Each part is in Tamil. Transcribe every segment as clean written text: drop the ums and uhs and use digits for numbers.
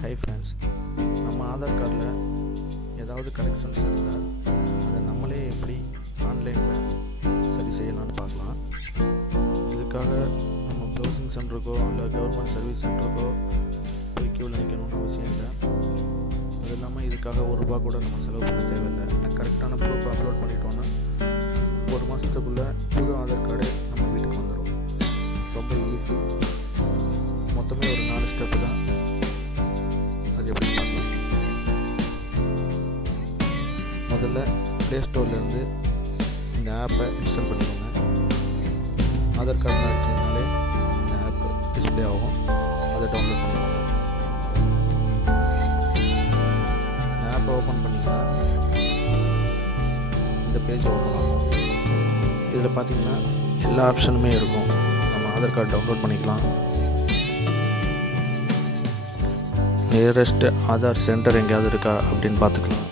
ஹை ஃப்ரெண்ட்ஸ், நம்ம ஆதார் கார்டில் ஏதாவது கரெக்ஷன்ஸ் இருந்தால் அதை நம்மளே எப்படி ஆன்லைனில் சரி செய்யலான்னு பார்க்கலாம். இதுக்காக நம்ம ப்ரௌசிங் சென்டருக்கோ இல்லை கவர்மெண்ட் சர்வீஸ் சென்டருக்கோ போய் க்யூவில் நிற்கணும்னு அவசியம் இல்லை. அது இல்லாமல் இதுக்காக ₹1 கூட நம்ம செலவு பண்ண தேவையில்லை. கரெக்டான ப்ரூஃப் அப்லோட் பண்ணிட்டோன்னா 1 மாதத்துக்குள்ளே புது ஆதார் கார்டு நம்ம வீட்டுக்கு வந்துடும். ரொம்ப ஈஸி. மொத்தமே ஒரு 4 ஸ்டெப்பு தான். அது எப்படி பார்க்கலாம். முதல்ல ப்ளே ஸ்டோர்லேருந்து இந்த ஆப்பை இன்ஸ்டால் பண்ணிக்கோங்க. ஆதார் கார்டு அடிச்சிங்கனாலே இந்த ஆப் டிஸ்பிளே ஆகும். அதை டவுன்லோட் பண்ணிக்கோங்க. இந்த ஆப்பை ஓப்பன் பண்ணிங்கன்னா இந்த பேஜ் ஓப்பன் ஆகும். இதில் பார்த்தீங்கன்னா எல்லா ஆப்ஷனுமே இருக்கும். நம்ம ஆதார் கார்டு டவுன்லோட் பண்ணிக்கலாம். நியரஸ்ட் ஆதார் சென்டர் எங்கேயாவது இருக்கா அப்படின்னு பார்த்துக்கலாம்.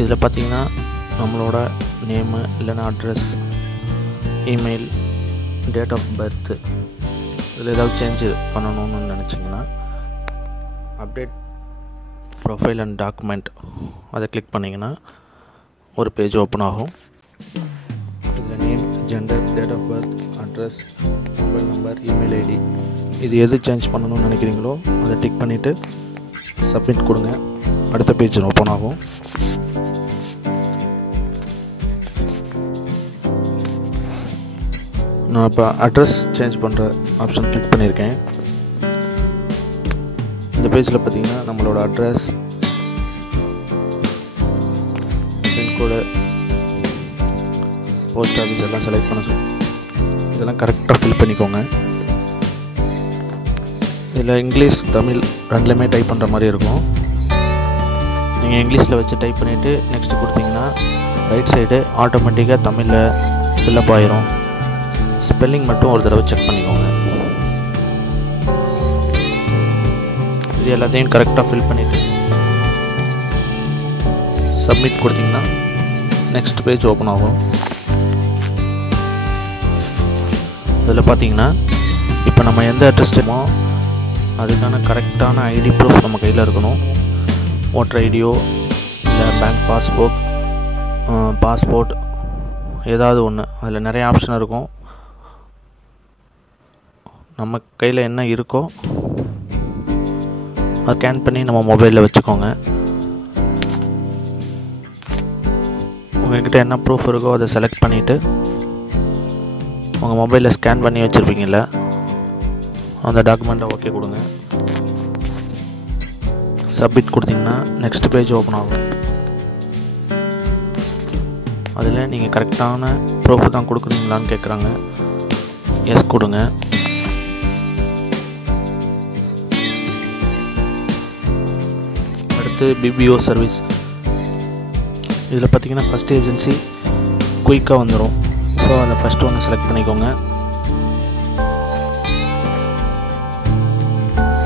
இதில் பார்த்தீங்கன்னா நம்மளோட நேமு இல்லைன்னா address, email, date of birth, இதில் ஏதாவது சேஞ்ச் பண்ணணும்னு நினச்சிங்கன்னா அப்டேட் ப்ரொஃபைல் அண்ட் டாக்குமெண்ட் அதை கிளிக் பண்ணிங்கன்னா ஒரு பேஜ் ஓப்பன் ஆகும். இதில் name, gender, date of birth, address, mobile number, email ID, இது எது சேஞ்ச் பண்ணணும்னு நினைக்கிறீங்களோ அதை டிக் பண்ணிவிட்டு சப்மிட் கொடுங்க. அடுத்த பேஜ் ஓப்பன் ஆகும். நான் இப்போ அட்ரஸ் சேஞ்ச் பண்ணுற ஆப்ஷன் கிளிக் பண்ணியிருக்கேன். இந்த பேஜில் பார்த்தீங்கன்னா நம்மளோட அட்ரஸ், பின்கோடு, போஸ்ட் ஆஃபீஸ் எல்லாம் செலக்ட் பண்ண சொல்லி இதெல்லாம் கரெக்டாக ஃபில் பண்ணிக்கோங்க. இதில் இங்கிலீஷ், தமிழ் ரெண்டுலேயுமே டைப் பண்ணுற மாதிரி இருக்கும். நீங்கள் இங்கிலீஷில் வச்சு டைப் பண்ணிவிட்டு நெக்ஸ்ட்டு கொடுத்தீங்கன்னா ரைட் சைடு ஆட்டோமேட்டிக்காக தமிழில் ஃபில்லப் ஆயிரும். ஸ்பெல்லிங் மட்டும் ஒரு தடவை செக் பண்ணிக்கோங்க. இது எல்லாத்தையும் கரெக்டாக ஃபில் பண்ணிவிட்டு சப்மிட் கொடுத்தீங்கன்னா நெக்ஸ்ட் பேஜ் ஓப்பன் ஆகும். இதில் பார்த்தீங்கன்னா இப்போ நம்ம எந்த அட்ரஸ்மோ அதுக்கான கரெக்டான ஐடி ப்ரூஃப் நம்ம கையில் இருக்கணும். ஓட்டர் ஐடியோ இல்லை பேங்க் பாஸ்போர்ட் ஏதாவது ஒன்று. அதில் நிறைய ஆப்ஷன் இருக்கும். நம்ம கையில் என்ன இருக்கோ அதை ஸ்கேன் பண்ணி நம்ம மொபைலில் வச்சுக்கோங்க. உங்கள்கிட்ட என்ன ப்ரூஃப் இருக்கோ அதை செலக்ட் பண்ணிவிட்டு உங்கள் மொபைலில் ஸ்கேன் பண்ணி வச்சுருப்பீங்கள்ல அந்த டாக்குமெண்ட்டை ஓகே கொடுங்க. சப்மிட் கொடுத்தீங்கன்னா நெக்ஸ்ட் பேஜ் ஓப்பன் ஆகும். அதில் நீங்கள் கரெக்டான ப்ரூஃப் தான் கொடுக்குறீங்களான்னு கேட்குறாங்க. எஸ் கொடுங்க. அடுத்து பிபிஓ சர்வீஸ். இதில் பார்த்தீங்கன்னா ஃபஸ்ட் ஏஜென்சி குயிக்காக வந்துடும். ஸோ அந்த ஃபஸ்ட் ஒன்று செலக்ட் பண்ணிக்கோங்க.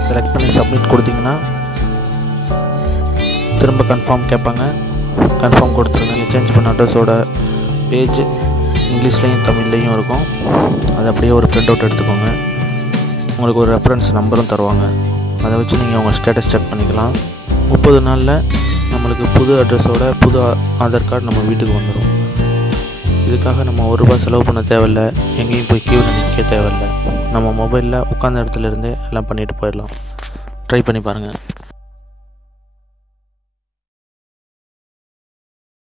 செலக்ட் பண்ணி சப்மிட் கொடுத்தீங்கன்னா திரும்ப கன்ஃபார்ம் கேட்பாங்க. கன்ஃபார்ம் கொடுத்துருங்க. நீங்கள் சேஞ்ச் பண்ண அட்ரஸோட பேஜ் இங்கிலீஷ்லேயும் தமிழ்லேயும் இருக்கும். அதை அப்படியே ஒரு பிரிண்ட் அவுட் எடுத்துக்கோங்க. உங்களுக்கு ஒரு ரெஃபரன்ஸ் நம்பரும் தருவாங்க. அதை வச்சு நீங்கள் உங்கள் ஸ்டேட்டஸ் செக் பண்ணிக்கலாம். 30 நாளில் நம்மளுக்கு புது அட்ரஸோட புது ஆதார் கார்டு நம்ம வீட்டுக்கு வந்துடும். இதுக்காக நம்ம ₹1 செலவு பண்ண தேவையில்லை. எங்கேயும் போய் க்யூவில் நிற்க தேவையில்லை. நம்ம மொபைலில் உட்காந்த இடத்துல இருந்தே எல்லாம் பண்ணிட்டு போயிடலாம். ட்ரை பண்ணி பாருங்கள்.